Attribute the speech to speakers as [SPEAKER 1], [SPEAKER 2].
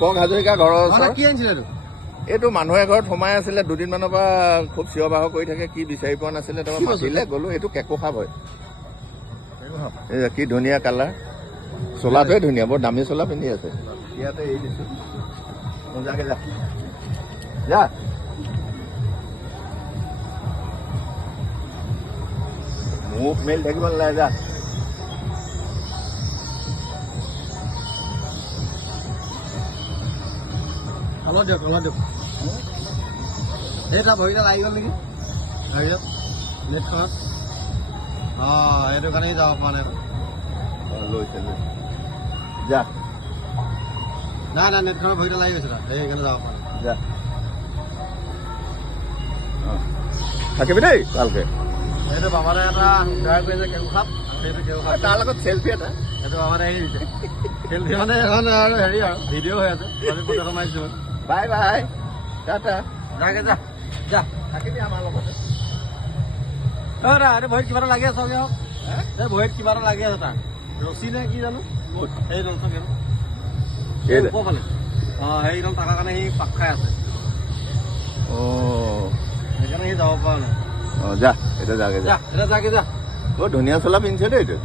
[SPEAKER 1] পক হাজৰিকা ঘৰৰ ওচৰত
[SPEAKER 2] কি আনিছিলে এইটো
[SPEAKER 1] মানুহে ঘৰত সোমাই আছিলে দুদিনমানৰ পৰা খুব চিঞৰ বাহৰ কৰি থাকে কি বিচাৰি পোৱা নাছিলে তাৰপৰা মাতিলে গ'লো এইটো কেকো সাপ হয় কি ধুনীয়া কালাৰ। চোলাটোৱে ধুনীয়া বৰ দামী চোলা পিন্ধি আছে। ইয়াতে এৰি দিছো। মজাকে যা। যা। মুখ মেলি থাকিব নালাগে যা।
[SPEAKER 2] তলত দিয়ক তলত দিয়ক। এই তাৰ ভৰিটা লাগি গ'ল নেকি? হেৰিয়ত নেটখনত অঁ সেইটো কাৰণে যাব পৰা নাই
[SPEAKER 1] লৈছে যা।
[SPEAKER 2] নাই নাই নেটখনৰ ভৰিটা লাগি গৈছে তাৰ। সেইকাৰণে যাব পৰা নাই।
[SPEAKER 1] যা। থাকিবি দেই ভালকে।
[SPEAKER 2] সেইটো বাবাৰে এটা ড্ৰাইভ কৰিছে কেকু খাপ সেইটো কেকু খাপ
[SPEAKER 1] তাৰ লগত চেলফি এটা।
[SPEAKER 2] সেইটো বাবাৰে এৰি দিছে। খেলফি মানে এখন আৰু হেৰি আৰু ভিডিঅ' হৈ আছে। মাৰিছোঁ
[SPEAKER 1] বাই বাই। টাটা
[SPEAKER 2] যাগে যা যা।
[SPEAKER 1] থাকিবি আমাৰ লগতে
[SPEAKER 2] অ' দা এইটো ভৰিত কিবা এটা লাগি আছে চাগে হওক এই ভৰিত কিবা এটা লাগি আছে তাৰ ৰছী নে কি জানো? সেই ৰং চাগে
[SPEAKER 1] এই
[SPEAKER 2] ওপৰ ফালে অঁ থকাৰ কাৰণে সি পাক খাই আছে।
[SPEAKER 1] অ।
[SPEAKER 2] সেইকাৰণে সি যাব পৰা নাই।
[SPEAKER 1] অ যা এতিয়া যাগে যা।
[SPEAKER 2] যা এতিয়া যাগে যা।
[SPEAKER 1] বৰ ধুনীয়া চোলা পিন্ধিছে দেই এইটো।